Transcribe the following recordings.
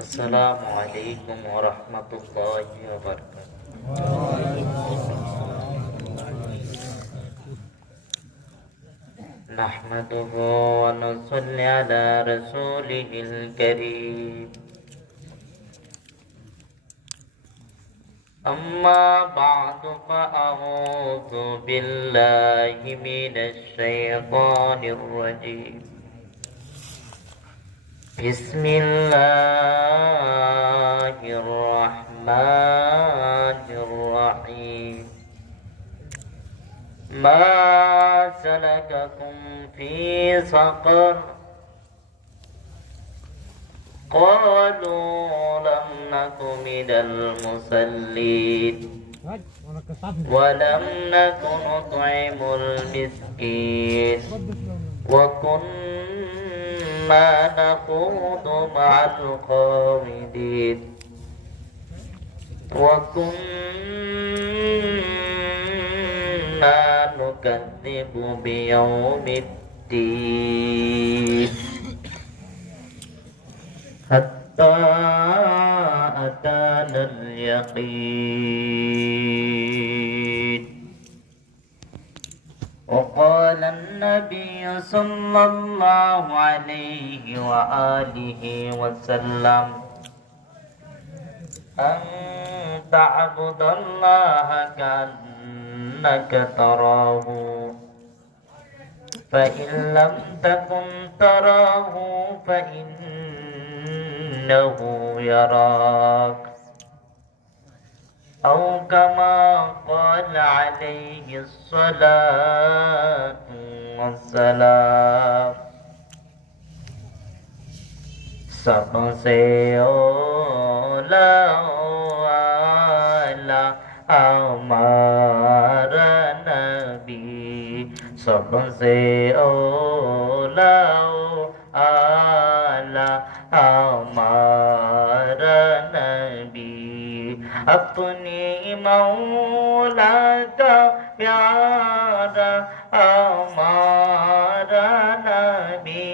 আসসালামু আলাইকুম ওয়া রাহমাতুল্লাহি ওয়া বারাকাতুহু। নাহমাদুহু ওয়া নুসাল্লি আলা রাসূলিহিল কারীম। আম্মা বা'দু ফাআউযু বিল্লাহি মিনাশ শাইতানির রাজীম। বিসমিল্লাহির রহমানির রহিম। মা সালাকাকুম ফি সাকার ক্বালু লাম নাকু মিনাল মুসাল্লিন ওয়া লাম নাকু নুত'ইমুল মিসকিন ওয়া কুন্না নাখুদু মা'আল খাওয়িদিন ওয়া কুন্না নুকাযযিবু বিয়াউমিদ্দিন হাত্তা আতানাল ইয়াকিন। وقال النبي صلى الله عليه وآله وسلم أن تعبد الله كأنك تراه فإن لم تكن تراه فإنه يراك أو كما قال عليه الصلاة والسلام। सबसे ओला वाला हमारा नबी, सबसे ओला वाला हमारा नबी, अपनी मौला का प्यारा हमारा नबी,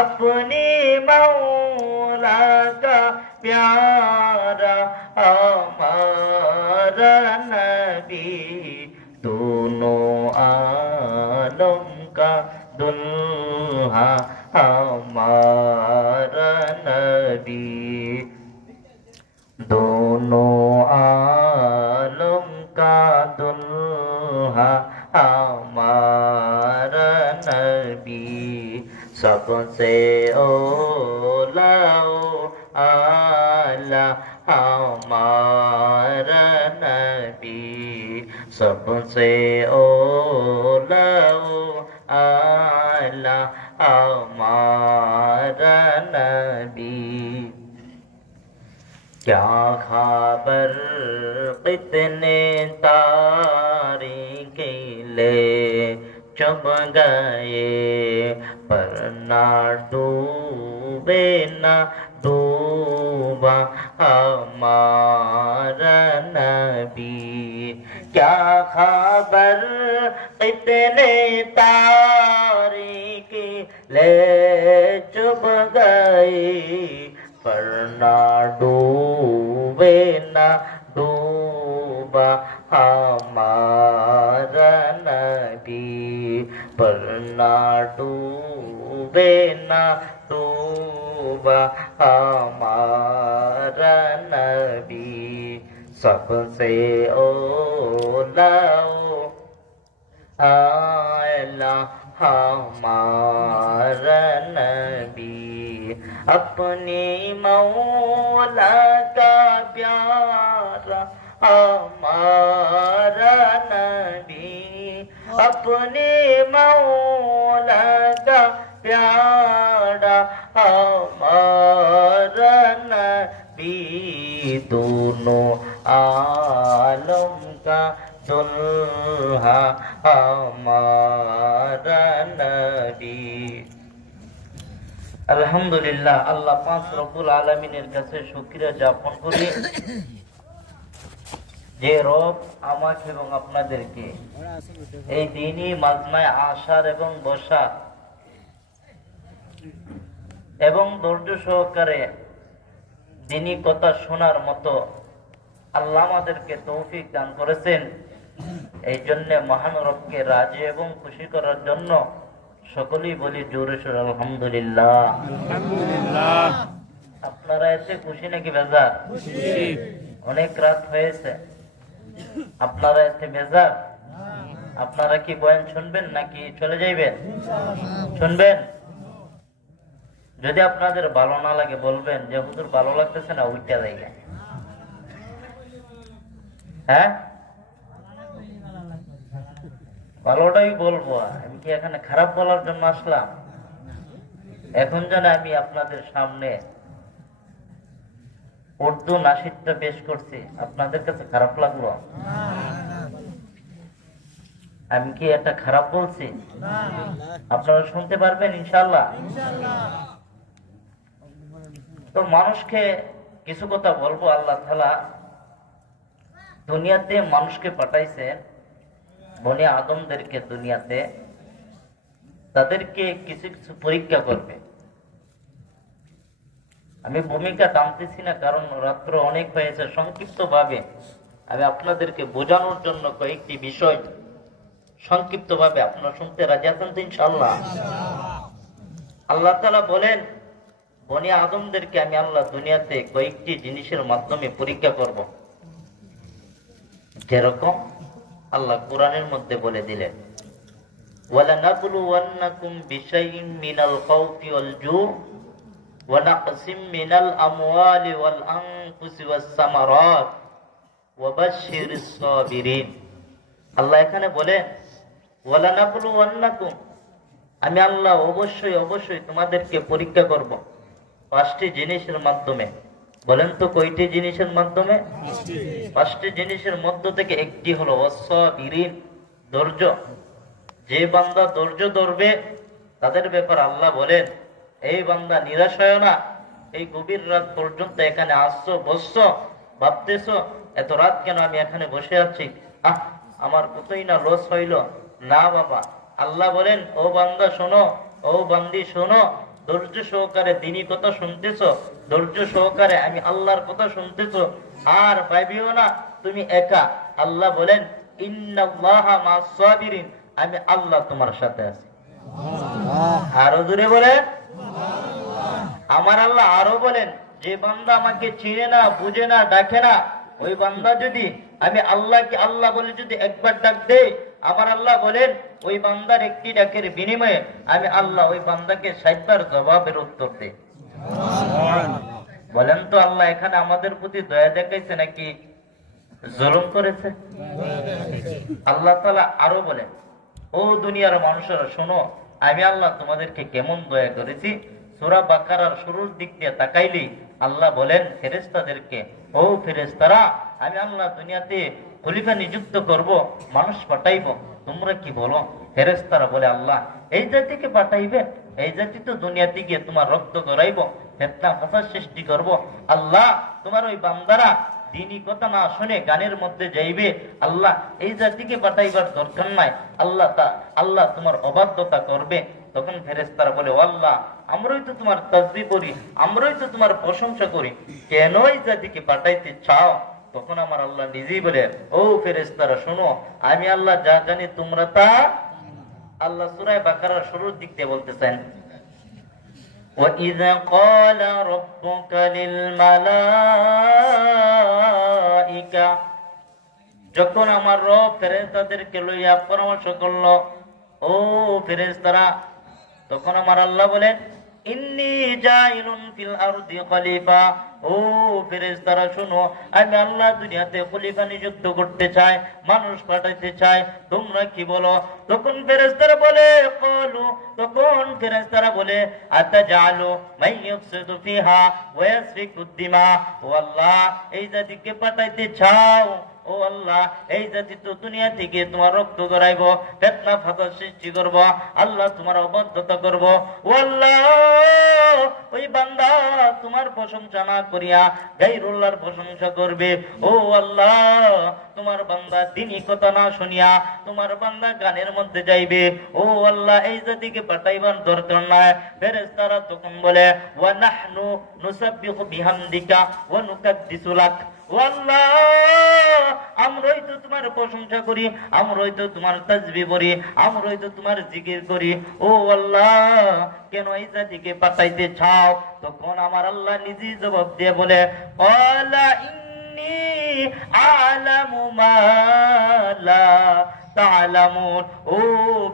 अपनी मौला का प्यारा हमारा नबी, दोनों आलम का दुल्हा हमारा नबी, दोनों आलम का दुल्हा हमारा नबी, सबसे ओला आला हमारा नबी, सबसे ओला आला हमारा नबी। क्या खबर कितने तारीखे ले चुभ गए, पर ना डूबे ना डूबा हमारा नबी। क्या खबर कितने तारीखे ले चुभ गए, पर ना डूबे ना डूबा हमारा नबी, पर ना डूबे ना डूबा हमारा नबी, सबसे ओला आला हमारा नबी, अपनी मौला का प्यारा हमारा नबी, अपनी मौला का प्यारा हमारा नबी, दोनों आलम का दुल्हा हमारा नबी। আলহামদুলিল্লাহ, আল্লাহ পাক রব্বুল আলামিনের কাছে শুকরিয়া জ্ঞাপন করি যে রব আমাকে এবং আপনাদেরকে এই দিনই মাজমায় আসার এবং বসা এবং ধৈর্য সহকারে দিনী কথা শোনার মতো আল্লাহ আমাদেরকে তৌফিক দান করেছেন। এই জন্য মহান রবকে রাজি এবং খুশি করার জন্য সকলেই বলি জোরে সোরে আলহামদুলিল্লাহ। আপনারা এতে খুশি নাকি বেজার? অনেক রাত হয়েছে, আপনারা এতে বেজার? আপনারা কি বয়ান শুনবেন নাকি চলে যাইবেন? শুনবেন। যদি আপনাদের ভালো না লাগে বলবেন যে হুজুর ভালো লাগতেছে না, উল্টা জায়গা। হ্যাঁ, ভালোটাই বলবো। আমি কি এখানে খারাপ বলার জন্য আসলাম? এখন যেন আমি আপনাদের সামনে উর্দু নাশিদটা পেশ করছি, আপনাদের কাছে খারাপ লাগলো? আমি কি এটা খারাপ বলছি? আপনারা শুনতে পারবেন ইনশাআল্লাহ? তো মানুষকে কিছু কথা বলবো। আল্লাহ তাআলা দুনিয়াতে মানুষকে পাঠাইছেন, বনি আদমদেরকে দুনিয়াতে, তাদেরকে কিছু কিছু পরীক্ষা করবে। আমি ভূমিকা টানতেছি না, কারণ রাত্র অনেক হয়েছে। সংক্ষিপ্ত ভাবে আমি আপনাদেরকে বোঝানোর জন্য কয়েকটি বিষয় সংক্ষিপ্ত ভাবে, আপনারা শুনতে রাজি আছেন তো ইনশাআল্লাহ? আল্লাহ তাআলা বলেন, বনি আদমদেরকে আমি আল্লাহ দুনিয়াতে কয়েকটি জিনিসের মাধ্যমে পরীক্ষা করব। যেরকম আল্লাহ কোরআনের মধ্যে বলে দিলেন, ওয়ালানাবলুওয়ান্নাকুম বিশাইইন মিনাল খাউফি ওয়াল জু ওয়া নাকসিম মিনাল আমওয়ালি ওয়াল আনফুসি ওয়াস সামারাত ওয়া বাশশিরিস সাবিরিন। আল্লাহ এখানে বলেন ওয়ালানাবলুওয়ান্নাকুম, আমি আল্লাহ অবশ্যই অবশ্যই তোমাদেরকে পরীক্ষা করব পাঁচটি জিনিসের মাধ্যমে। বলেন তো কয়টি জিনিসের মাধ্যমে? পাঁচটি জিনিসের মধ্য থেকে একটি হলো ওয়াসসাবিরিন, ধৈর্য। যে বান্দা ধৈর্য ধরবে তাদের ব্যাপারে আল্লাহ বলেন, এই বান্দা নিরাশ হয় না। এই গভীর রাত পর্যন্ত এখানে আসছো, বসছো, ভাবতেছো এত রাত কেন আমি এখানে বসে আছি, আমার কতই না লস হইল। না বাবা, আল্লাহ বলেন, ও বান্দা শোনো, ও বান্দি শোনো, ধৈর্য সহকারে দিনী কথা শুনতেছো, ধৈর্য সহকারে আমি আল্লাহর কথা শুনতেছো, আর ভাবিও না তুমি একা। আল্লাহ বলেন, ইন্নাল্লাহা মা'আস সাবিরিন, আমি আল্লাহ তোমার সাথে আছি। আরো জোরে বলেন, আমার আল্লাহ আরো বলেন, যে বান্দা আমাকে চিনে না, বুঝে না, ডাকে না, ওই বান্দা যদি আমি আল্লাহকে আল্লাহ বলে যদি একবার ডাক দেই, আমার আল্লাহ বলেন ওই বান্দার একটি ডাকের বিনিময়ে আমি আল্লাহ ওই বান্দাকে ৬০ বার জবাবের উত্তর দেই। বলেন তো আল্লাহ এখানে আমাদের প্রতি দয়া দেখাইছে নাকি জুলুম করেছে? আল্লাহ তাআলা আরো বলেন, ও দুনিয়ার মানুষেরা শোনো, আমি আল্লাহ তোমাদেরকে কেমন দয়া করেছি। সূরা বাকারার শুরুর দিক দিয়ে তাকাইলেই আল্লাহ বলেন ফেরেশতাদেরকে, ও ফেরেশতারা, আমি আল্লাহ দুনিয়াতে খলিফা নিযুক্ত করব, মানুষ পাঠাইব, তোমরা কি বলো? ফেরেশতারা বলে, আল্লাহ এই জাতিকে পাঠাইবেন? এই জাতি তো দুনিয়াতে গিয়ে তোমার রক্ত গড়াইব, ফিতনা ফাসাদ সৃষ্টি করব। আল্লাহ তোমার ওই বান্দারা দিনী কথা না শুনে গানের মধ্যে যাইবে, আল্লাহ এই জাতিকে পাঠাইবার দরকার নাই। আল্লাহ তোমার অবাধ্যতা করবে। তখন ফেরেশতারা বলে, ও আল্লাহ, আমরাই তো তোমার তাসবিহ করি, আমরাই তো তোমার প্রশংসা করি, কেন এই জাতিকে পাঠাইতে চাও? তখন আমার আল্লাহ নিজেই বলে, ও ফেরেশতারা শোনো, আমি আল্লাহ যা জানি তোমরা তা। আল্লাহ সূরা বাকারার শুরুর দিক দিয়ে বলতেছেন, وَإِذَا قَالَ رَبُّكَ لِلْمَلَائِكَةِ, যখন আমার রব ফেরেশতাদেরকে লইয়া পরামর্শ করলো, ও ফেরেশতারা, তখন আমার আল্লাহ বলেন, ইন্নী জাইলুন ফিল আরদি খলিফা, ও ফেরেশতারা শুনো, আমি আল্লাহ দুনিয়াতে খলিফা নিযুক্ত করতে চাই, মানুষ পাঠাইতে চাই, তোমরা কি বলো? তখন ফেরেশতারা বলে, ক্বালু, তখন ফেরেশতারা বলে, আতাজালু মান ইফসিদু ফিহা ওয়া ইয়াসফিকুদ দিমা, ও আল্লাহ এই জাতিকে পাঠাইতে চাও ও আল্লাহ এই জাতি তো দুনিয়া থেকে তোমার রক্ত গড়াইব, ফিতনা ফাসাদ সৃষ্টি করব, আল্লাহ তোমার অবাধ্যতা করব। ও আল্লাহ ওই বান্দা তোমার প্রশংসা না করিয়া গায়রুল্লাহর প্রশংসা করবে। ও আল্লাহ তোমার বান্দা দ্বীনি কথা না শুনিয়া তোমার বান্দা গানের মধ্যে যাইবে। ও আল্লাহ এই জাতিকে পাঠাইবার দরকার নাই। ফেরেশতারা তখন বলে ওয়া নাহনু নুসাব্বিহু বিহামদিকা ওয়া নুকাদ্দিসু লাক। ও আল্লাহ আমরাই তো তোমার প্রশংসা করি, আমরাই তো তোমার তাসবিহ করি, আমরাই তো তোমার জিকির করি। ও আল্লাহ কেন এই জাতিকে পাঠাইতে চাও? তখন আমার আল্লাহ নিজেই জবাব দিয়ে বলে আলা ইন্নী আ'লামু মা লা তা'লামুন। ও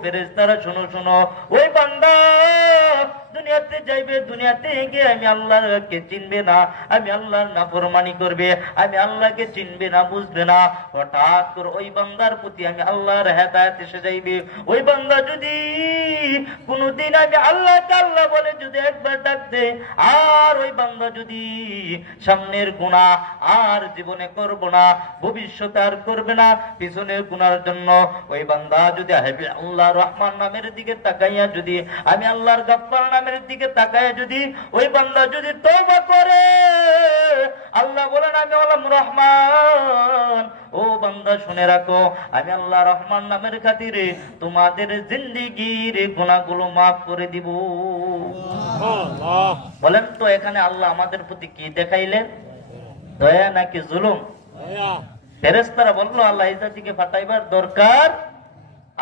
ফেরেশতারা শোনো শোনো, ওই বান্দা দুনিয়াতে যাইবে, দুনিয়াতে গিয়ে আমি আল্লাহকে চিনবে না, আমি আল্লাহর নাফরমানি করবে, আমি আল্লাহকে চিনবে না, বুঝবে না। হঠাৎ করে ওই বান্দার প্রতি আমি আল্লাহর হেদায়েত এসে যাইবে। ওই বান্দা যদি কোনদিন আমি আল্লাহকে আল্লাহ বলে যদি একবার ডাক দে, আর ওই বান্দা যদি সামনের গুনাহ আর জীবনে করব না, ভবিষ্যতে আর করবে না, পিছনের গুনার জন্য ওই বান্দা যদি আল্লাহ রহমান নামের দিকে তাকাইয়া যদি আমি আল্লাহর গাফফার নামের দিকে তাকাইয়া যদি ওই বান্দা যদি তওবা করে, আল্লাহ বলেন আমি হলাম রহমান। ও বান্দা শুনে রাখো, আমি আল্লাহ রহমান নামের খাতিরে তোমাদের জিন্দেগীর গুনাহগুলো মাফ করে দিব। বলেন তো এখানে আল্লাহ আমাদের প্রতি কি দেখাইলেন? দয়া নাকি জুলুম? ফেরেশতারা বললো আল্লাহ এই জাতিকে পাঠাইবার দরকার,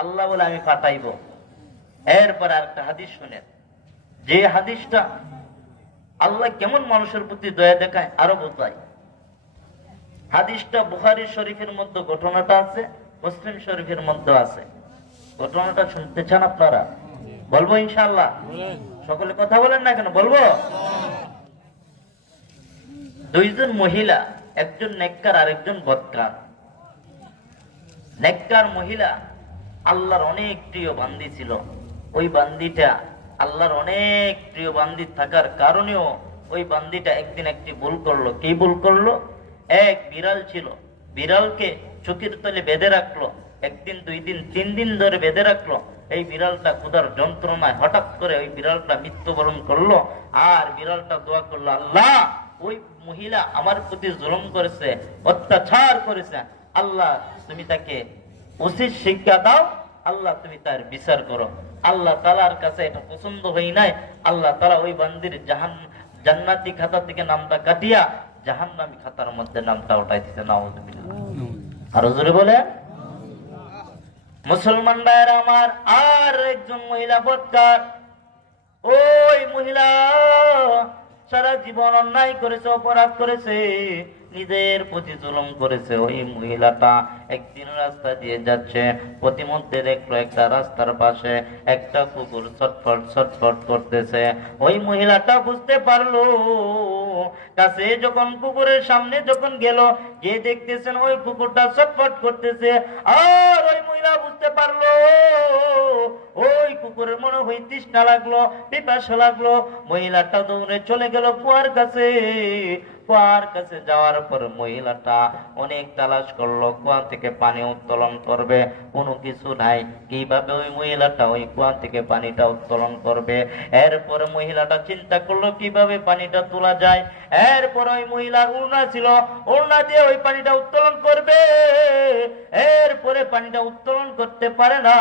আল্লাহ বলে আমি পাঠাইব। এরপর আরেকটা হাদিস শুনেন, যে হাদিসটা আল্লাহ কেমন মানুষের প্রতি দয়া দেখায় আরো বোঝায়। হাদিসটা বুখারী শরীফের মধ্যে ঘটনাটা আছে, মুসলিম শরীফের মধ্যে আছে। ঘটনাটা শুনতে চান আপনারা? বলবো ইনশাআল্লাহ? সকলে কথা বলেন না কেন? বলবো। দুইজন মহিলা, একজন নেককার আর একজন বদকার। নেককার মহিলা আল্লাহর অনেক প্রিয় বান্দি ছিল। ওই বান্দিটা আল্লাহর অনেক প্রিয় বান্দি থাকার কারণেও ওই বান্দিটা একদিন একটি ভুল করলো। কি ভুল করলো? এক বিড়াল ছিল, বিড়ালকে চোখের তলে বেঁধে রাখলো। একদিন, দুই দিন, 3 দিন ধরে বেঁধে রাখলো। এই বিড়ালটা ক্ষুধার যন্ত্রণায় হঠাৎ করে ওই বিড়ালটা মৃত্যুবরণ করলো। আর বিড়ালটা দোয়া করলো, আল্লাহ ওই মহিলা আমার প্রতি জুলুম করেছে, অত্যাচার করেছে, আল্লাহ তুমি তাকে উচিত শিক্ষা দাও, আল্লাহ তুমি তার বিচার করো। আল্লাহ তাআলার কাছে এটা পছন্দ হয় নাই। আল্লাহ তাআলা ওই বান্দির জান্নাতি খাতা থেকে নামটা কাটিয়া জাহান্নামী খাতার মধ্যে নামটা উঠাই দিতে। নাউযুবিল্লাহ। আরো জোরে বলে। মুসলমান ভাইরা আমার, আর একজন মহিলা বদকার। ওই মহিলা সারা জীবন অন্যায় করেছে, অপরাধ করেছে, নিজের প্রতি জুলুম করেছে। ওই মহিলাটা একদিন রাস্তা দিয়ে যাচ্ছে, প্রতিমধ্যে দেখলো একটা রাস্তার পাশে একটা কুকুর ছটফট ছটফট করতেছে। ওই মহিলাটা বুঝতে পারলো, কাছে যখন কুকুরের সামনে যখন গেল, গিয়ে দেখতেছেন ওই কুকুরটা ছটফট করতেছে। আর ওই মহিলা বুঝতে পারলো ওই কুকুরের মনে হয় তৃষ্ণা লাগলো, পিপাসা লাগলো। মহিলাটা দৌড়ে চলে গেল কুয়ার কাছে। কুয়ার কাছে যাওয়ার পর মহিলাটা অনেক তালাশ করলো, কুয়া থেকে পানি উত্তোলন করবে, কোনো কিছু নাই। কিভাবে ওই মহিলাটা ওই কুয়া থেকে পানিটা উত্তোলন করবে? এরপরে মহিলাটা চিন্তা করলো কিভাবে পানিটা তোলা যায়। এরপর ওই মহিলার ওড়না ছিল, ওড়না দিয়ে ওই পানিটা উত্তোলন করবে। এরপরে পানিটা উত্তোলন করতে পারে না।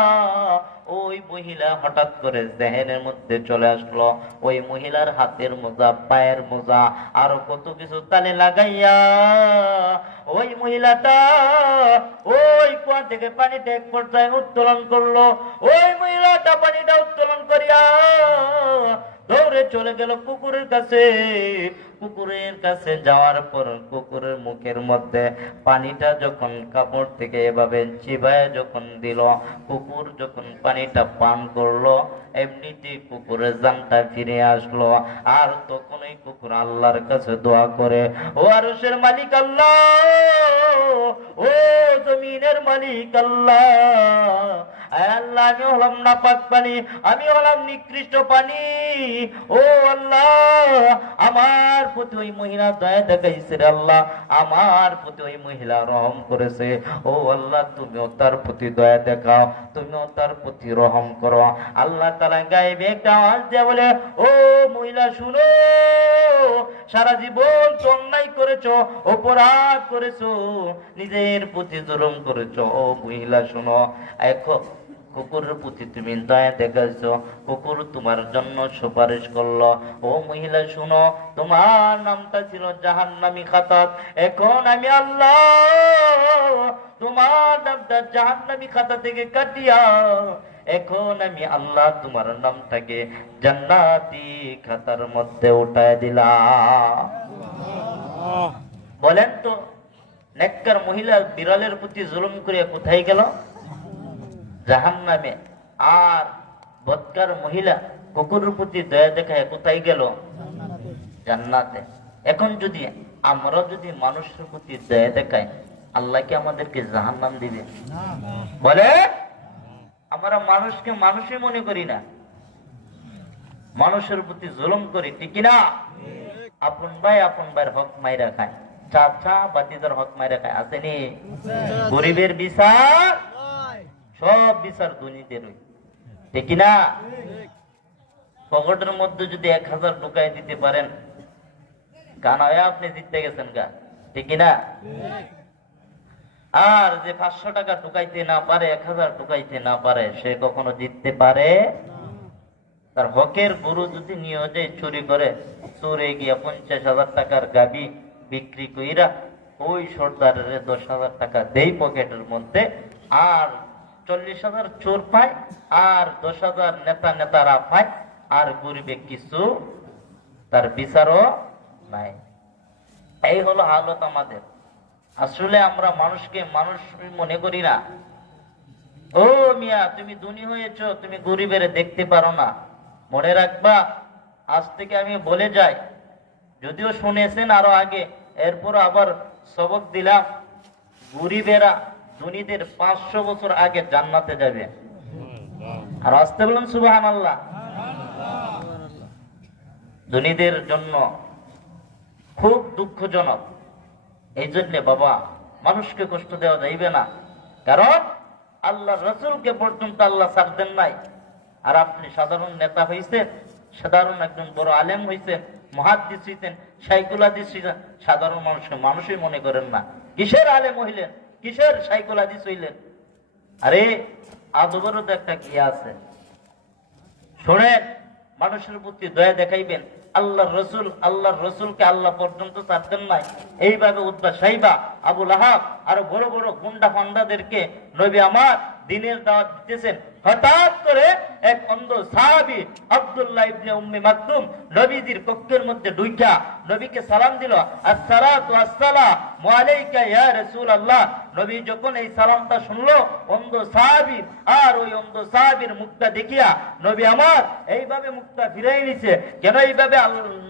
ওই মহিলা হঠাৎ করে জেহেনের মধ্যে চলে আসলো, ওই মহিলার হাতের মোজা, পায়ের মোজা, আরো কত কিছু তালে লাগাইয়া ওই মহিলাটা ওই কুয়া থেকে পানিটা এক পর্যায়ে উত্তোলন করলো। ওই মহিলাটা পানিটা উত্তোলন করিয়া দৌড়ে চলে গেল কুকুরের কাছে। কুকুরের কাছে যাওয়ার পর কুকুরের মুখের মধ্যে পানিটা যখন কাপড় থেকে এভাবে চিবায় যখন দিল, কুকুর যখন পানিটা পান করলো, এমনিতে কুকুরের জানটা ফিরে আসলো। আর তখন ওই কুকুর আল্লাহর কাছে দোয়া করে, ও আরশের মালিক আল্লাহ, ও জমিনের মালিক আল্লাহ, আল্লাহ আমি হলাম নাপাক পানি, আমি হলাম নিকৃষ্ট পানি, ও আল্লাহ আমার প্রতি ওই মহিলা দয়া দেখাইছে রে আল্লাহ, আমার প্রতি ওই মহিলা রহম করেছে। ও আল্লাহ তুমিও তার প্রতি দয়া দেখাও, তুমিও তার প্রতি রহম করো। আল্লাহ তাআলা গায়েবে একটা আওয়াজ দিয়ে বলে, ও মহিলা শুনো, সারা জীবন অন্যায় করেছো, অপরাধ করেছো, নিজের প্রতি জুলুম করেছো। ও মহিলা শুনো, এখন কুকুরের প্রতি তুমি দয়া দেখাইছো, কুকুর তোমার জন্য সুপারিশ করলো। ও মহিলা শুনো, তোমার নামটা ছিল জাহান্নামী খাতাত, এখন আমি আল্লাহ তোমার নামটা জাহান্নামী খাতা থেকে কাটিয়া এখন আমি আল্লাহ তোমার নামটাকে জান্নাতি খাতার মধ্যে উঠায় দিলাম। বলেন তো, নেককার মহিলা বিড়ালের প্রতি জুলুম করে কোথায় গেল? জাহান্নামে। আর বদকার মহিলা কুকুরের প্রতি দয়া দেখায় কোথায় গেল? জান্নাতে। এখন যদি আমরা যদি মানুষের প্রতি দয়া দেখাই, আল্লাহ কি আমাদেরকে জাহান্নাম দিবে? বলে আমরা মানুষকে মানুষই মনে করি না, মানুষের প্রতি জুলুম করি, ঠিক না? আপন ভাই আপন ভাইয়ের হক মাইরা খায়, চাচা বাতিদার হক মাইরা খায়, আসেনি? গরিবের বিচার সব বিচার দুর্নীতির, ঠিক না? পকেটের মধ্যে যদি 1000 ঢুকাই দিতে পারেন, গান হয় আপনি জিততে গেছেন গা, ঠিক না? আর যে 500 টাকা ঢুকাইতে না পারে, 1000 ঢুকাইতে না পারে, সে কখনো জিততে পারে? তার হকের গরু যদি নিয়ে যায় চুরি করে, চোরে গিয়া 50,000 টাকার গাবি বিক্রি কইরা ওই সর্দারের 10,000 টাকা দেই পকেটের মধ্যে, আর 40,000 চোর পায়, আর 10,000 নেতারা পায়, আর গরিবে কিছু তার বিচারও নাই। এই হলো হালত আমাদের। আসলে আমরা মানুষকে মানুষ মনে করি না। ও মিয়া, তুমি ধনী হয়েছো, তুমি গরিবের দেখতে পারো না। মনে রাখবা, আজ থেকে আমি বলে যাই, যদিও শুনেছেন আরো আগে, এরপর আবার সবক দিলাম, গরিবেরা ধনীদের 500 বছর আগে জান্নাতে যাবে। আর আসতে বলুন সুবহানাল্লাহ। ধনীদের জন্য খুব দুঃখজনক। এই জন্য বাবা, মানুষকে কষ্ট দেওয়া যাইবে না, কারণ আল্লাহ রসুলকে পর্যন্ত আল্লাহ ছাড় দেন নাই। আর আপনি সাধারণ নেতা হইছেন, সাধারণ একজন বড় আলেম হইছেন, মুহাদ্দিস হইছেন, শাইখুল হাদিস হইছেন, সাধারণ মানুষকে মানুষই মনে করেন না। কিসের আলেম হইলেন, কিসের শাইখুল হাদিস হইলেন? আরে আদবেরও তো একটা কি আছে। শোনেন, মানুষের প্রতি দয়া দেখাইবেন। আল্লাহর রসুলকে আল্লাহ পর্যন্ত ছাড়তেন নাই। এইভাবে উতবা সাইবা, আবু লাহাব আরো বড় বড় গুন্ডা ফান্ডাদেরকে নবী আমার দিনের দাওয়াত দিতেছেন। হঠাৎ করে এক অন্ধ সাহাবী আব্দুল্লাহ ইবনে উম্মে মাকতুম নবীজির কক্ষের মধ্যে ঢুইকা নবীকে সালাম দিল, আসসালাতু আসসালামু আলাইকা ইয়া রাসূলুল্লাহ। নবী যখন এই সালামটা শুনলো, অন্ধ সাহাবী আর ওই অন্ধ সাহাবীর মুখটা দেখিয়া নবী আমার এইভাবে মুখটা ফিরাই নিছে। কেন এইভাবে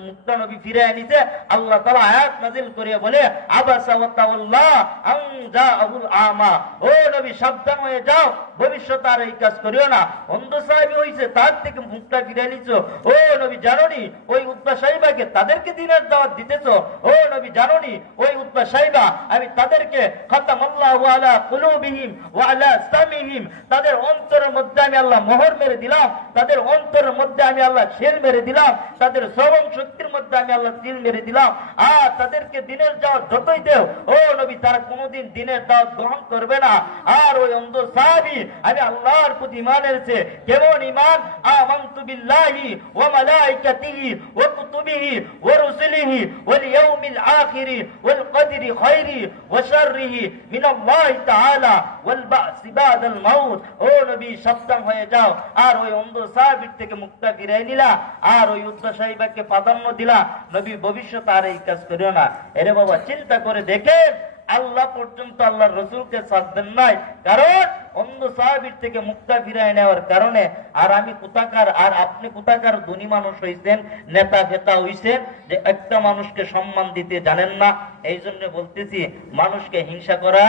মুখটা নবী ফিরাই নিছে? আল্লাহ তাআলা আয়াত নাযিল করিয়া বলে, আবাসা ওয়া তাওয়াল্লা আন জাআহুল আমা। ও নবী, সাবধান হয়ে যাও, ভবিষ্যতে আর এই কাজ করিও না। অন্ধ সাহাবী হইছে, তার থেকে মুখটা ফিরাই নিছো। ও নবী জানোনি ওই উতবা সাইবাকে তাদেরকে দিনের দাওয়াত দিতেছো? ও নবী জানোনি ওই উতবা সাইবা আমি তাদেরকে খাতামাল্লাহু আলা কুলুবিহিম ওয়া আলা সামিহিম, তাদের অন্তরের মধ্যে আমি আল্লাহ মোহর মেরে দিলাম, তাদের অন্তরের মধ্যে আমি আল্লাহ শেল মেরে দিলাম, তাদের শ্রবণ শক্তির মধ্যে আমি আল্লাহ তিল মেরে দিলাম। আর তাদেরকে দিনের দাওয়াত যতই দেও, ও নবী, তারা কোনোদিন দিনের দাওয়াত গ্রহণ করবে না। আর ওই অন্ধ সাহাবী আমি আল্লাহর প্রতি ঈমান এনেছে। কেমন ঈমান? আমানতু বিল্লাহি ওয়া মালাইকাতিহি ওয়া কুতুবিহি ওয়া রুসুলিহি ওয়াল ইয়াউমিল আখিরি ওয়াল কদরি খাইরি ওয়া শাররিহি মিনাল্লাহি তাআলা ওয়াল বা'সি বাদাল মাউত। ও নবী, সাবধান হয়ে যাও। আর ওই অন্ধ সাহাবীর থেকে মুখটা ফিরাই নিলা, আর ওই উতবা সাহিবাকে প্রাধান্য দিলা। নবী ভবিষ্যতে আর এই কাজ করিও না। এরে বাবা, চিন্তা করে দেখেন, আল্লাহ পর্যন্ত আল্লাহর রসুলকে ছাড় দেন নাই, কারণ অন্ধ সাহাবীর থেকে মুক্তা ফিরাই নেওয়ার কারণে। আর আমি কোথাকার, আর আপনি কোথাকার ধনী মানুষ হইছেন, নেতা ফেতা হইছেন, যে একটা মানুষকে সম্মান দিতে জানেন না। এই জন্য বলতেছি, মানুষকে হিংসা করা,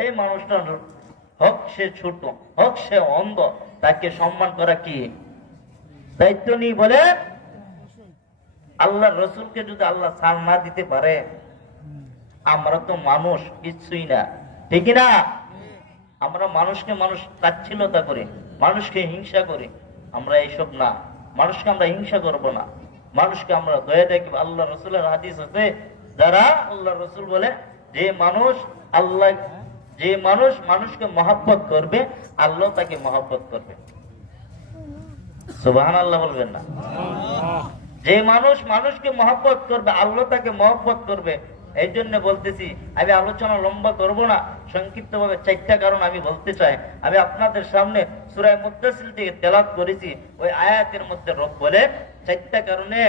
এই মানুষটার হক সে ছোট, হক সে অন্ধ, তাকে সম্মান করা কি দায়িত্ব নিই বলে আল্লাহ রসুলকে যদি আল্লাহ ছাড় না দিতে পারে, আমরা তো মানুষ কিছুই না, ঠিক না? আমরা মানুষকে মানুষ তাচ্ছিল্যতা করি, মানুষকে হিংসা করি। আমরা এইসব না, মানুষকে আমরা হিংসা করব না, মানুষকে আমরা দয়া দেখব। আল্লাহ রসুলের হাদিস আছে, যারা আল্লাহ রসুল বলে যে মানুষ মানুষকে মহব্বত করবে, আল্লাহ তাকে মহব্বত করবে। সুবহানাল্লাহ বলবেন না? যে মানুষ মানুষকে মহব্বত করবে, আল্লাহ তাকে মহব্বত করবে। এই জন্য বলতেছি, আমি আলোচনা লম্বা করব না, সংক্ষিপ্ত ভাবে 4টা কারণ আমি বলতে চাই। আমি আপনাদের সামনে সূরা মুদ্দাসির থেকে তেলাওয়াত করেছি, ওই আয়াতের মধ্যে রব বলে 4টা কারণে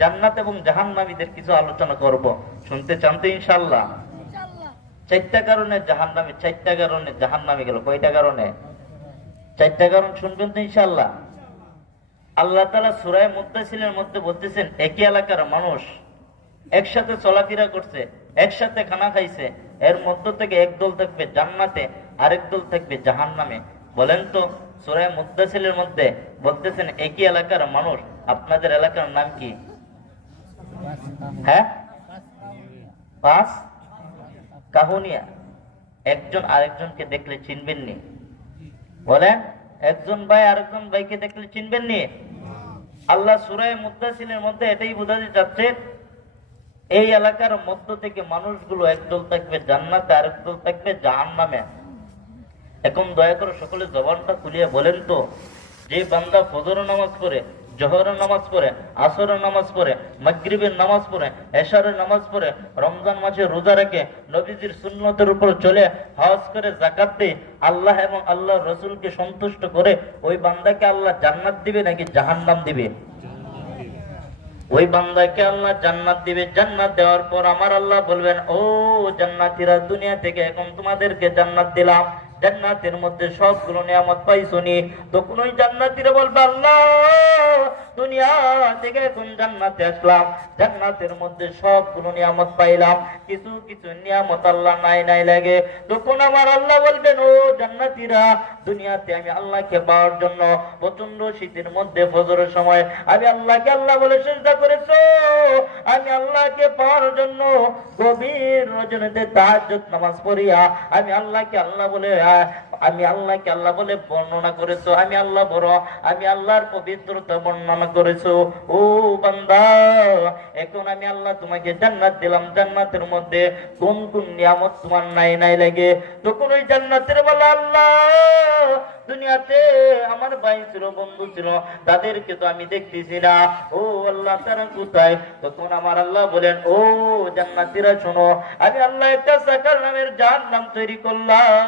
জান্নাত এবং জাহান্নামীদের কিছু আলোচনা করব। শুনতে চান তো ইনশাআল্লাহ? 4টা কারণে জাহান্নামী, 4টা কারণে জাহান্নামী গেল। কয়টা কারণে? 4টা কারণ শুনবেন তো ইনশাআল্লাহ? আল্লাহ তাআলা সূরা মুদ্দাসিরের মধ্যে বলতেছেন, একই এলাকার মানুষ একসাথে চলাফেরা করছে, একসাথে খানা খাইছে, এর মধ্য থেকে একদল থাকবে জান্নাতে, আরেক দল থাকবে জাহান্নামে। বলেন তো, সূরা মুদ্দাসিরের মধ্যে বলতেছেন একই এলাকার মানুষ, আপনাদের এলাকার নাম কি? হ্যাঁ, পাঁচ কাহুনিয়া। একজন আরেকজনকে দেখলে চিনবেন নি? বলেন, একজন ভাই আরেকজন ভাইকে দেখলে চিনবেন নি? আল্লাহ সূরা মুদ্দাসিরের মধ্যে এটাই বোঝাতে চাচ্ছে, এই এলাকার মধ্য থেকে মানুষগুলো একদল থাকবে জান্নাতে, আরেক দল থাকবে জাহান্নামে। এখন দয়া করে সকলে জবানটা খুলিয়ে বলেন তো, যে বান্দা ফজরের নামাজ পড়ে, জোহরের নামাজ পড়ে, আসরের নামাজ পড়ে, মাগরিবের নামাজ পড়ে, এশারের নামাজ পড়ে, রমজান মাসে রোজা রাখে, নবীজির সুন্নতের উপর চলে, হজ করে, যাকাত দেয়, আল্লাহ এবং আল্লাহর রাসূলকে সন্তুষ্ট করে, ওই বান্দাকে আল্লাহ জান্নাত দিবে নাকি জাহান্নাম দিবে? ওই বান্দাকে আল্লাহ জান্নাত দিবে। জান্নাত দেওয়ার পর আমার আল্লাহ বলবেন, ও জান্নাতীরা, দুনিয়া থেকে এখন তোমাদেরকে জান্নাত দিলাম, জান্নাতের মধ্যে সবগুলো নিয়ামত পাইছনি। তখন ওই জান্নাতীরা বলবে, আল্লাহ, দুনিয়া থেকে এখন জান্নাতে আসলাম, জান্নাতের মধ্যে সবগুলো নিয়ামত পাইলাম, কিছু কিছু নিয়ামত আল্লাহ নাই নাই লাগে। তখন আমার আল্লাহ বলবেন, ও জান্নাতীরা, দুনিয়াতে আমি আল্লাহকে পাওয়ার জন্য প্রচন্ড শীতের মধ্যে ফজরের সময় আমি আল্লাহকে আল্লাহ বলে সিজদা করেছো, আমি আল্লাহকে পাওয়ার জন্য গভীর রজনীতে তাহাজ্জুদ নামাজ পড়িয়া আমি আল্লাহকে আল্লাহ বলে বর্ণনা করেছো, আমি আল্লাহ বড়, আমি আল্লাহর পবিত্রতা বর্ণনা করেছো। ও বান্দা, এখন আমি আল্লাহ তোমাকে জান্নাত দিলাম, জান্নাতের মধ্যে কোন কোন নিয়ামত তোমার নাই নাই লাগে? তখন ওই জান্নাতের বলে, আল্লাহ, দুনিয়াতে আমার ভাই ছিল, বন্ধু ছিল, তাদেরকে তো আমি দেখতেছি না, ও আল্লাহ, তারা কোথায়? তখন আমার আল্লাহ বলেন, ও জান্নাতীরা শোনো, আমি আল্লাহ একটা সাকার নামের জাহান্নাম তৈরি করলাম,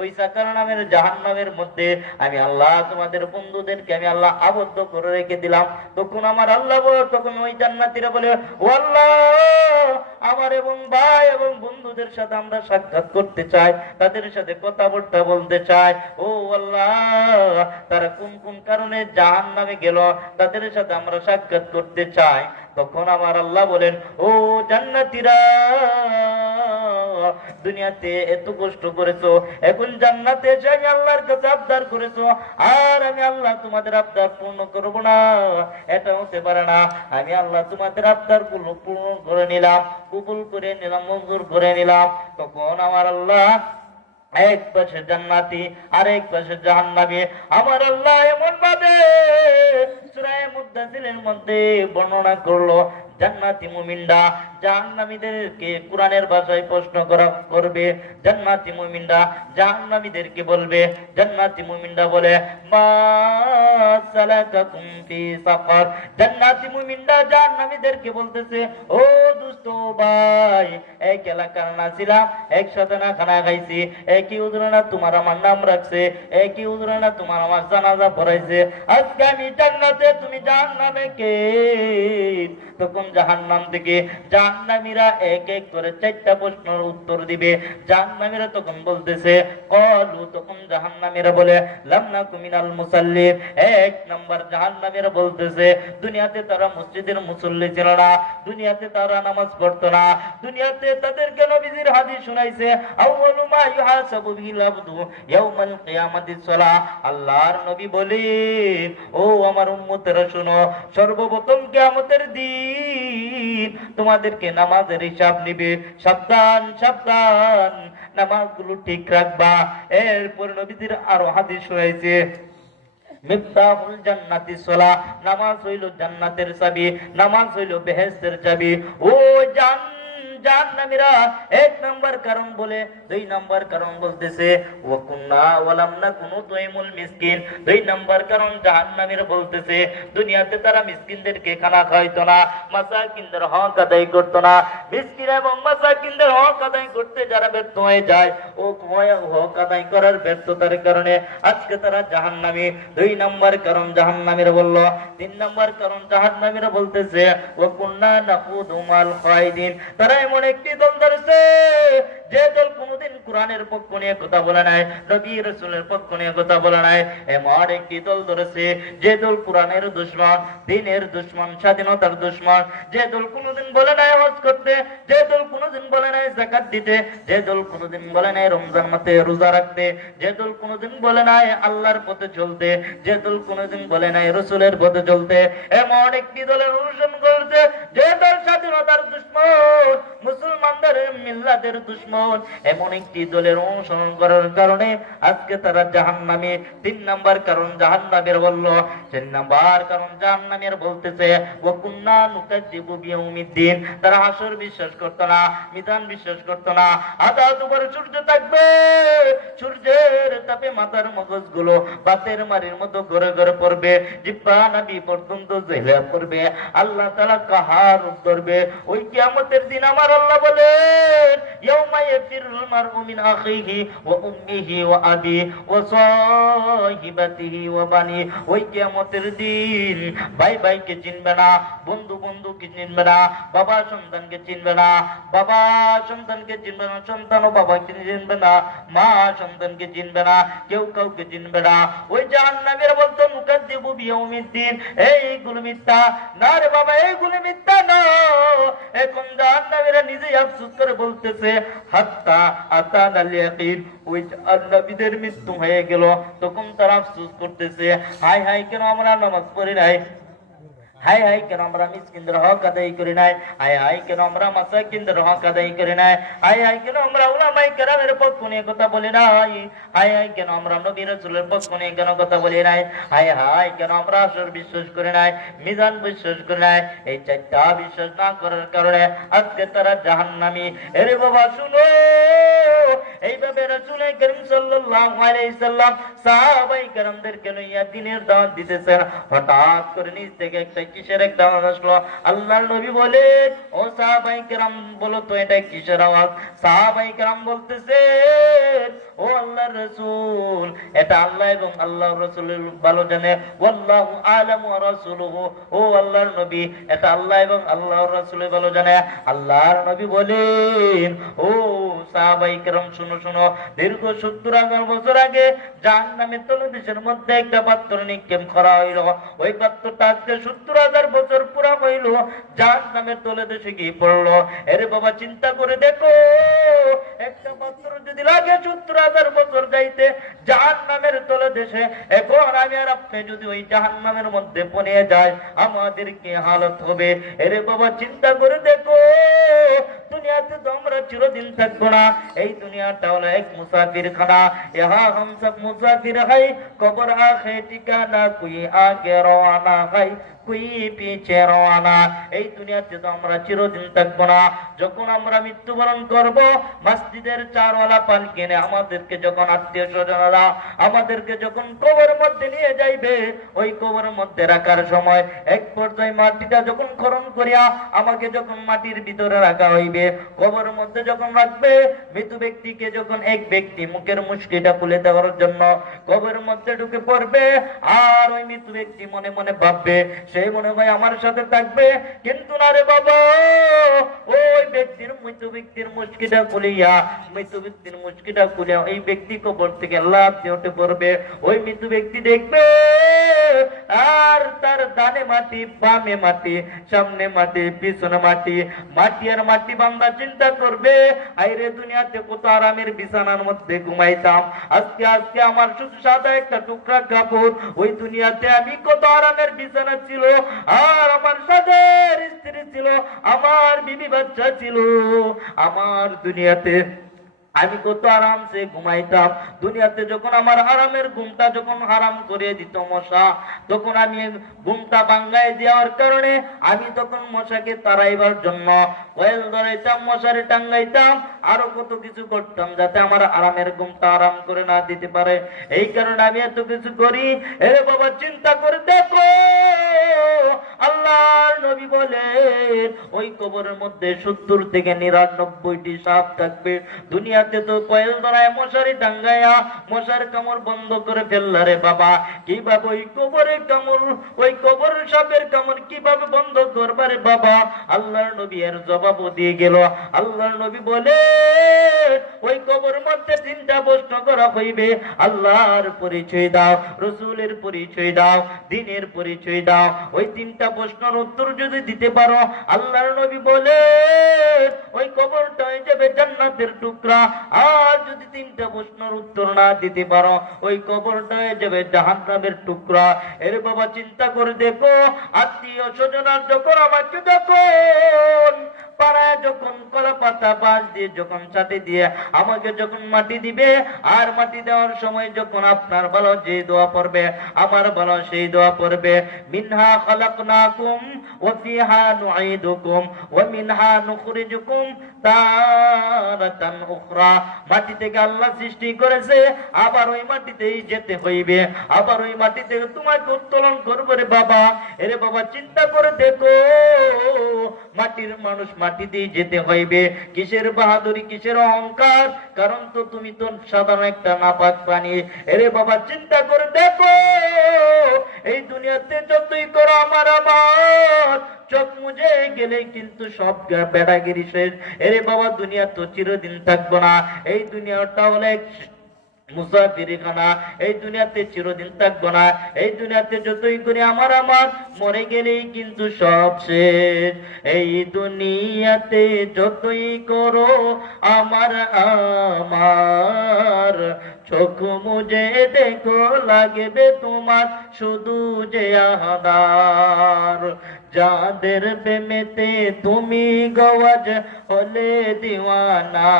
ওই সাকার নামের জাহান্নামের মধ্যে আমি আল্লাহ তোমাদের বন্ধুদেরকে আমি আল্লাহ আবদ্ধ করে রেখে দিলাম। তখন আমার আল্লাহ তখন ওই জান্নাতীরা বলে, ও আল্লাহ, আমার এবং ভাই এবং বন্ধুদের সাথে আমরা সাক্ষাৎ করতে চাই, তাদের সাথে কথাবার্তা বলতে চাই। ও আল্লাহ, তারা কোন কোন কারণে জাহান্নামে গেল, তাদের সাথে আমরা সাক্ষাৎ করতে চাই। তখন আমার আল্লাহ বলেন, ও জান্নাতীরা, দুনিয়াতে এত কষ্ট করেছো, এখন জান্নাতে এসে আমি আল্লাহর কাছে আবদার করেছো, আর আমি আল্লাহ তোমাদের আবদার পূর্ণ করব না, এটা হতে পারে না। আমি আল্লাহ তোমাদের আবদার গুলো পূর্ণ করে নিলাম, কবুল করে নিলাম, মঞ্জুর করে নিলাম। তখন আমার আল্লাহ এক পাশে জান্নাতি, আরেক পাশে জাহান্নামী। আমার আল্লাহ এমন ভাবে সূরা মুদ্দাসিরের মধ্যে বর্ণনা করলো, জান্নাতি মুমিনরা জাহান্নামীদেরকে কোরআনের ভাষায় প্রশ্ন করবে। জান্নাতি মুমিনরা জাহান্নামীদেরকে বলবে, জান্নাতি মুমিনরা বলে, মা সালাকাকুম ফি সাকার। জান্নাতি মুমিনরা জাহান্নামীদেরকে বলতেছে, ও দোস্ত ভাই, এক এলাকার না ছিলাম, একসাথে না খানা খাইছি, একই উদাহরণ তোমার আমার নাম রাখছে, একই উদাহরণ তোমার আমার জানাজা পড়াইছে, আজকে আমি জান্নাতে, তুমি জাহান্নামে কে? তখন জাহান্নাম থেকে জাহান্নামীরা এক এক করে 4টা প্রশ্নের উত্তর দিবে। জাহান্নামীরা তখন বলতেছে, ক্বালু, তখন জাহান্নামীরা বলে, লাম নাকু মিনাল মুসাল্লিন। 1 নাম্বার জাহান্নামীরা বলতেছে, দুনিয়াতে তারা মসজিদের মুসল্লি ছিল না, দুনিয়াতে তারা নামাজ পড়তো না, দুনিয়াতে তাদের আমাদেরকে নবীজির হাদিস শুনাইছে, আউয়ালু মা ইউহাসাবু বিল আবদু ইয়াউমাল কিয়ামাতিস সালাহ। আল্লাহর নবী বলেন, ও আমার উম্মতেরা শুনো, সর্বপ্রথম কিয়ামতের দিন তোমাদেরকে নামাজের হিসাব নিবে। সাবধান সাবধান, নামাজগুলো ঠিক রাখবা। এরপর নবীজির আরো হাদিস শুনাইছে, মিফতাহুল জান্নাতি সালাহ, নামাজ হইল জান্নাতের চাবি, নামাজ হইল বেহেশতের চাবি। ও জাহান্নামীরা এক নাম্বার কারণ বলে, দুই নাম্বার কারণ বলতেছে ওয়া কুন্না ওয়া লাম নাকুনু তুইমুল মিসকিন। দুই নাম্বার কারণ জাহান্নামীরা বলতেছে দুনিয়াতে তারা মিসকিনদেরকে খানা খাওয়াইতো না, মাসাকিনদের হক আদায় করতো না। মিসকিন এবং মাসাকিনদের হক আদায় করতে যারা ব্যর্থ হয়ে যায়, ও হক আদায় করার ব্যর্থতার কারণে আজকে তারা জাহান্নামী। দুই নাম্বার কারণ জাহান্নামীরা বলল। তিন নাম্বার কারণ জাহান্নামীরা বলতেছে ওয়া কুন্না নাকুদু মাল খায়দিন, তারা এমন একটি দল ধরেছে যে দল কোনদিন কোরআনের পক্ষ নিয়ে কথা বলে নাই, নবী রাসূলের পক্ষ নিয়ে কথা বলে নাই। এমন একটি দল ধরেছে যে দল কোরআনের দুশমন, দ্বীনের দুশমন, স্বাধীনতার দুশমন। যে দল কোনদিন বলে নাই হজ করতে, যে দল কোনদিন বলে নাই যাকাত দিতে, যে দল কোনদিন বলে নাই রমজান মাসে রোজা রাখতে, যে দল কোনদিন বলে নাই আল্লাহর পথে চলতে, যে দল কোনদিন বলে নাই রাসূলের পথে চলতে। এমন একটি দলের অনুসরণ করছে যে দল স্বাধীনতার দুশমন, মুসলমানদের মিল্লাতের দুশমন। এমন একটি দলের অনুসরণ করার কারণে আজকে তারা জাহান্নামী। তিন নাম্বার কারণ জাহান্নামের বলল। চার নাম্বার কারণ জাহান্নামের বলতেছে ওয়া কুন্না নুকাজ্জিবু বিয়াউমিদ্দিন, তারা হাসর বিশ্বাস করতো না, মিজান বিশ্বাস করতো না। আদাত উপরে সূর্য থাকবে, সূর্যের তাপে মাথার মগজগুলো বাতের মারির মতো ঘরে ঘরে পড়বে, জিহ্বা নাভি পর্যন্ত জ্বলে পড়বে, আল্লাহ তাআলা কাহার ধরবে। ওই কিয়ামতের দিন আমার আল্লাহ বলেন ইয়াউমা ইয়াফিরুল মারউ মিন আখিহি ওয়া উম্মিহি ওয়া আবি ওয়া সাহিবাতিহি ওয়া বানি। ওই কিয়ামতের দিন ভাই ভাইকে চিনবে না, বন্ধু বন্ধুকে চিনবে না, বাবা সন্তানকে চিনবে না, বাবা সন্তানকে চিনবে না, সন্তানও বাবাকে চিনবে না, মা সন্তানকে চিনবে না, কেউ কাউকে চিনবে না। ওই জাহান্নামীরা বলতো মুকাদ্দিবু বিয়াউমিদ্দিন, এইগুলো মিথ্যা না রে বাবা, এইগুলো মিথ্যা না। এখন জাহান্নামীরা নিজেই আফসোস করে বলতেছে হাত্তা আতানাল ইয়াকিন, ওই নবীদের মৃত্যু হয়ে গেল তখন তারা আফসোস করতেছে, হায় হায় কেন আমরা নামাজ পড়ি নাই, হায় হায় কেন আমরা মিসকিনদের হক আদায় করি নাই, হায় হায় কেন আমরা মাসাকিনদের হক আদায় করি নাই, হায় হায় কেন আমরা উলামায়ে কেরামের পক্ষ নিয়ে কথা বলি নাই, হায় হায় কেন আমরা নবী রাসূলের পক্ষ নিয়ে কেন কথা বলি নাই, হায় হায় কেন আমরা আসর বিশ্বাস করি নাই, মিজান বিশ্বাস করি নাই। এই চারটা বিশ্বাস না করার কারণে আজকে তারা জাহান্নামী। এরে বাবা শুনো, এইভাবে রাসূল করিম সাল্লাল্লাহু আলাইহি সাল্লাম সাহাবায়ে কেরামদেরকে নিয়ে দ্বীনের দাওয়াত দিতেছেন। হঠাৎ করে নিচ থেকে একটা কিসের একটা আওয়াজ আসলো। আল্লাহর নবী বলেন, ও সাহাবায়ে কেরাম বলো তো এটা কিসের আওয়াজ? সাহাবায়ে কেরাম বলতেছে, ও আল্লাহর রাসূল, এটা আল্লাহ এবং আল্লাহর রাসূলের ভালো জানে, ওয়াল্লাহু আলামু ওয়া রাসূলুহু, ও আল্লাহর নবী, এটা আল্লাহ এবং আল্লাহর রাসূল ভালো জানে। আল্লাহর নবী বলেন, ও সাহাবায়ে কেরাম শুনো শুনো, দীর্ঘ 70,000 বছর আগে জাহান্নামের তলদেশের মধ্যে একটা পাত্র নিক্ষেপ করা হইল। ওই পাত্রটা আজকে 70,000 বছর পুরা হইল জাহান্নামের তলদেশে গিয়ে পড়লো। এরে বাবা চিন্তা করে দেখো, একটা পাত্র যদি লাগে 70,000 বছর যাইতে জাহান্নামের তলদেশে, এখন আমি আর আপনি যদি ওই জাহান্নামের মধ্যে পড়ে যাই আমাদের কি হালত হবে? এরে বাবা চিন্তা করে দেখো, দুনিয়াতে তো আমরা চিরদিন থাকবো না। এই দুনিয়াটা হলো এক মুসাফির খানা, ইহা হাম সব মুসাফির হাই, কবর আখে ঠিকানা, কোই আগে রওয়ানা হাই, কোই পিছে রওয়ানা। এই দুনিয়াতে তো আমরা চিরদিন থাকবো না। যখন আমরা মৃত্যুবরণ করব, মসজিদের চারওয়ালা পালকি নিয়ে আমাদেরকে যখন আত্মীয় স্বজনরা আমাদেরকে যখন কবরের মধ্যে নিয়ে যাইবে, ওই কবরের মধ্যে রাখার সময় এক পর্যায়ে মাটিটা যখন খনন করিয়া আমাকে যখন মাটির ভিতরে রাখা হইবে, কবরের মধ্যে যখন রাখবে, মৃত ব্যক্তিকে যখন এক ব্যক্তি মুখের মুশকিটা খুলে দেওয়ার জন্য কবরের মধ্যে ঢুকে পড়বে, আর ওই মৃত ব্যক্তি মনে মনে ভাববে সেই মনে হয় আমার সাথে থাকবে, কিন্তু না রে বাবা, ওই ব্যক্তির মৃত ব্যক্তির মুশকিটা খুলিয়া মৃত ব্যক্তির মুশকিটা খুলে ওই ব্যক্তি কবর থেকে লাফ দিয়ে উঠে পড়বে। ওই মৃত ব্যক্তি দেখবে আর তার ডানে মাটি, বামে মাটি, সামনে মাটি, পিছনে মাটি, মাটি আর মাটি। বান্দা চিন্তা করবে, আইরে দুনিয়াতে কত আরামের বিছানার মধ্যে ঘুমাইতাম, আজকে আজকে আমার শুধু সাদা একটা টুকরা কাপড়। ওই দুনিয়াতে আমি কত আরামের বিছানা ছিল, আর আমার সাদের স্ত্রী ছিল, আমার বিবি বাচ্চা ছিল। আমার দুনিয়াতে আমি কত আরামসে ঘুমাইতাম। দুনিয়াতে যখন আমার আরামের ঘুমটা যখন হারাম করে দিত মশা, তখন আমি ঘুমটা ভাঙ্গায় দেওয়ার কারণে আমি তখন মশাকে তাড়াইবার জন্য কয়েল ধরাইতাম, মশারে টাঙ্গাইতাম, আরো কত কিছু করতাম যাতে আমার আরামের ঘুমটা আরাম করে না দিতে পারে। এই কারণে আমি এত কিছু করি। এ বাবা চিন্তা করে দেখো, আল্লাহর নবী বলেন ওই কবরের মধ্যে 70 থেকে 99টি সাপ থাকবে। দুনিয়াতে তো কয়েল ধরায় মশারি টাঙ্গায়া মশার কামড় বন্ধ করে ফেললা রে বাবা, কিভাবে ওই কবরের কামড়, ওই কবরের সাপের কামড় কিভাবে বন্ধ করবারে বাবা? আল্লাহর নবী এর জবাব দিয়ে গেল। আল্লাহর নবী বলে ওই কবরের মধ্যে 3টা প্রশ্ন করা হইবে। আল্লাহর পরিচয় দাও, রসুলের পরিচয় দাও, দ্বীনের পরিচয় দাও। ওই 3টা প্রশ্নের উত্তর যদি দিতে পারো, আল্লাহর নবী বলে ওই কবরটা হয়ে যাবে জান্নাতের টুকরা। আর যদি 3টা প্রশ্নের উত্তর না দিতে পারো, ওই কবরটা হয়ে যাবে জাহান্নামের টুকরা। এর বাবা চিন্তা করে দেখো, আত্মীয় স্বজনার যখন আমাকে যখন পাড়ায় যখন কলা পাতা বাঁশ দিয়ে যখন চাটি দিয়ে আমাকে যখন মাটি দিবে, আর মাটি দেওয়ার সময় যখন আপনার ভালো যে দোয়া পড়বে, আমার ভালো সেই দোয়া পড়বে, মিনহা খালাকনাকুম ওয়া ফিহা নুঈদুকুম ওয়া মিনহা নুখরিজুকুম তারাতান উখরা। মাটি থেকে আল্লাহ সৃষ্টি করেছে, আবার ওই মাটিতেই যেতে হইবে, আবার ওই মাটি থেকে তোমাকে উত্তোলন করবে রে বাবা। এরে বাবা চিন্তা করে দেখো, মাটির মানুষ মাটিতেই যেতে হইবে। কিসের বাহাদুরি, কিসের অহংকার? কারণ তো তুমি তো সাধারণ একটা নাপাক প্রাণী। এরে বাবা চিন্তা করে দেখো, এই দুনিয়াতে যতই করো আমার চোখ মুজে গেলে কিন্তু সব বেড়াগিরি শেষ। এরে বাবা দুনিয়া তো চিরদিন থাকবো না, এই দুনিয়াটা হলে মুসাফিরখানা, এই দুনিয়াতে চিরদিন থাকবো না। এই দুনিয়াতে যতই করে আমার মরে গেলেই কিন্তু সব শেষ। এই দুনিয়াতে যতই করো আমার চোখ মুজে দেখো লাগবে তোমার শুধু যে আহার। যাদের প্রেমেতে তুমি গওয়াজ হলে দিওয়ানা,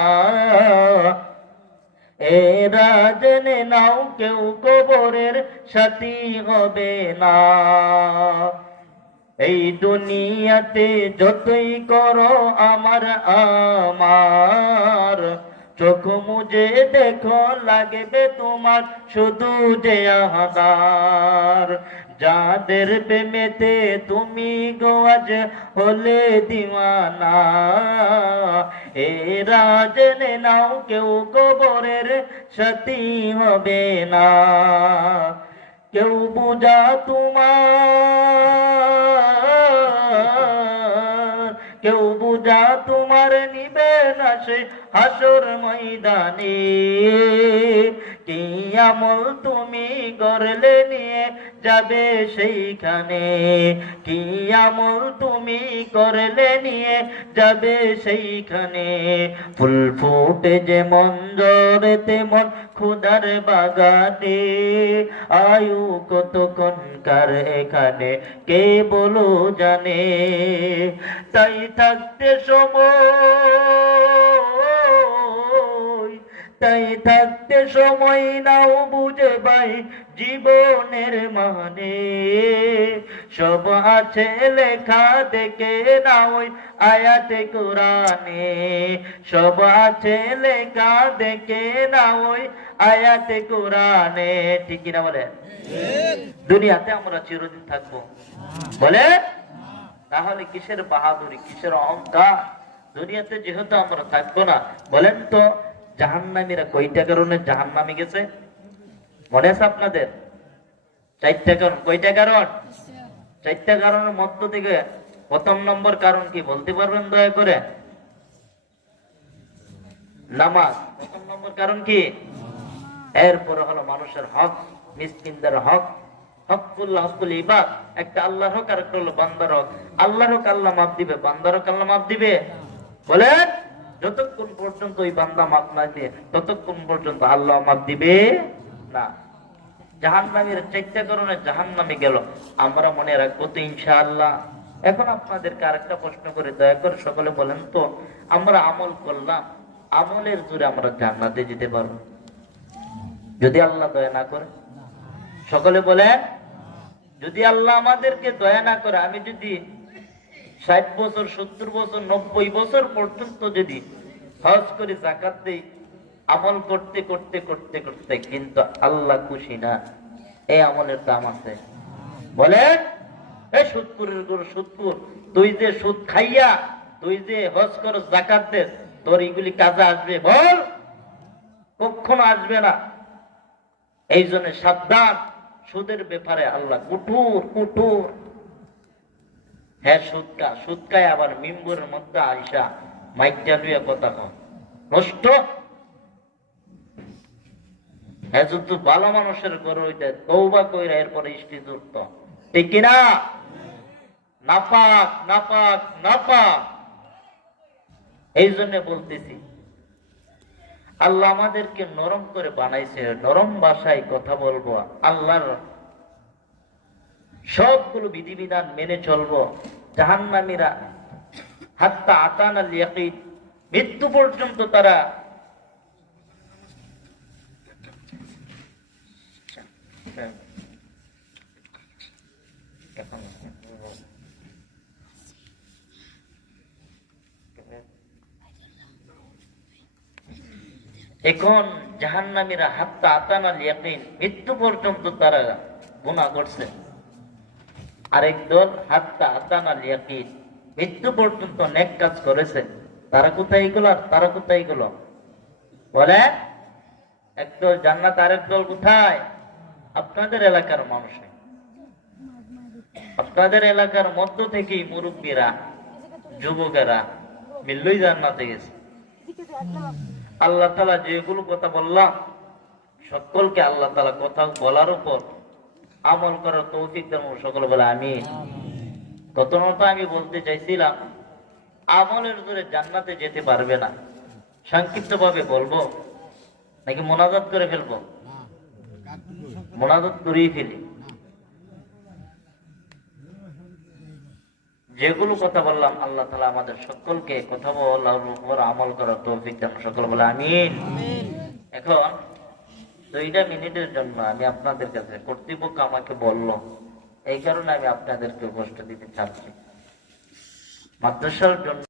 এরা জেনে নাও কেউ কবরের সাথী হবে না। এই দুনিয়াতে যতই করো আমার চোখ মুজে দেখো লাগবে তোমার শুধু যে আহার। যাদের প্রেমেতে তুমি গোয়াজ হলে দিওয়ানা, এরা জেনে নাও কেউ কবরের সাথী হবে না। কেউ বুঝা কেউ বুঝা তোমার নিবে না সে হাসর ময়দানে। কি আমল তুমি গড়লে নিয়ে যাবে সেইখানে, কি আমল তুমি করলে নিয়ে যাবে সেইখানে। ফুল ফুটে যেমন জ্বরে তেমন খুদার বাগানে, আয়ু কতক্ষণকার এখানে কে বলো জানে। তাই থাকতে সময় নাও বুঝে ভাই জীবনের মানে। সব আছে লেখা দেখে নাও আয়াতে কোরআনে, সব আছে লেখা দেখে নাও আয়াতে কোরআনে। ঠিক কিনা বলে? দুনিয়াতে আমরা চিরদিন থাকবো বলে, তাহলে কিসের বাহাদুরি, কিসের অহংকার? দুনিয়াতে যেহেতু আমরা থাকবো না, বলেন তো জাহান্নামীরা কয়টা কারণে জাহান্নামে গেছে মনে আছে আপনাদের? 4টা কারণ। কয়টা কারণ? 4টা কারণের মধ্য থেকে প্রথম নম্বর কারণ কি বলতে পারবেন দয়া করে? নামাজ। প্রথম নম্বর কারণ কি? এরপরে হলো মানুষের হক, মিসকিনদের হক, হকুল্লাহ, হকুল ইবাদ। একটা আল্লাহর হক আর একটা হলো বান্দার হক। আল্লাহর হক আল্লাহ মাফ দিবে, বান্দার হক আল্লাহ মাফ দিবে? বলেন, যতক্ষণ পর্যন্ত ওই বান্দা মাফ না দিয়ে ততক্ষণ পর্যন্ত আল্লাহ মাফ দিবে না। জাহান্নামীর 4টা কারণে জাহান্নামে গেল, আমরা মনে রাখবো তো ইনশাআল্লাহ। এখন আপনাদেরকে আরেকটা প্রশ্ন করে, দয়া করে সকলে বলেন তো, আমরা আমল করলাম, আমলের জোরে আমরা জান্নাতে যেতে পারবো যদি আল্লাহ দয়া না করে? সকলে বলেন, যদি আল্লাহ আমাদেরকে দয়া না করে, আমি যদি 60 বছর, 70 বছর, 90 বছর পর্যন্ত যদি হজ করে, যাকাত দেই, আমল করতে করতে করতে করতে কিন্তু আল্লাহ খুশি না, এই আমলের দাম আছে? বলেন, এই সুদপুরের গরু সুদপুর, তুই যে সুদ খাইয়া তুই যে হজ কর, যাকাত দে, তোর এগুলি কাজে আসবে? বল, কখনো আসবে না। এই জন্য সাবধান, সুদের ব্যাপারে আল্লাহ কুটুর কুটুর। হ্যাঁ, সুদকায় আবার মিম্বরের মধ্যে আইসা মাইকটা লুয়ে কথা কম নষ্ট। হ্যাঁ, যদি ভালো মানুষের ঘরে হইতে তওবা কইরা এরপরে স্ত্রী যুক্ত, ঠিক কিনা? নাপাক নাপাক নাপাক। এই জন্য বলতেছি, আল্লাহ আমাদেরকে নরম করে বানাইছে, নরম ভাষায় কথা বলবো, আল্লাহর সবগুলো বিধিবিধান মেনে চলবো। জাহান্নামীরা হাত্তা আতানাল ইয়াকিন, মৃত্যু পর্যন্ত তারা এখন জাহান্নামীরা হাত্তা আতানাল ইয়াকিন, মৃত্যু পর্যন্ত তারা গুনাহ করছে। আরেক দল হাত্তা আতানাল ইয়াকিন, মৃত্যু পর্যন্ত নেক কাজ করেছে। তারা কোথায় গেল? তারা কোথায় গেল? বলে, একদল জান্নাত, আরেক দল কোথায়? আপনাদের এলাকার মানুষ, আপনাদের এলাকার মধ্য থেকেই মুরব্বীরা, যুবকেরা মিললই জান্নাতে গেছে। আল্লাহ তাআলা যেগুলো কথা বললাম, সকলকে আল্লাহ তাআলা কথা বলার উপর আমল করার তৌফিক দেন। সকলে বলে আমিন। প্রথমত আমি বলতে চাইছিলাম, আমলের জোরে জান্নাতে যেতে পারবে না। সংক্ষিপ্ত ভাবে বলবো নাকি মোনাজাত করে ফেলবো? মোনাজাত করেই ফেলি। যেগুলো কথা বললাম, আল্লাহ তাআলা আমাদের সকলকে কথা বলার উপর আমল করার তৌফিক দেন। সকলে বলে আমিন। এখন 2 মিনিটের জন্য আমি আপনাদের কাছে, কর্তৃপক্ষ আমাকে বললো, এই কারণে আমি আপনাদেরকে কষ্ট দিতে চাচ্ছি। মাদ্রাসার জন্য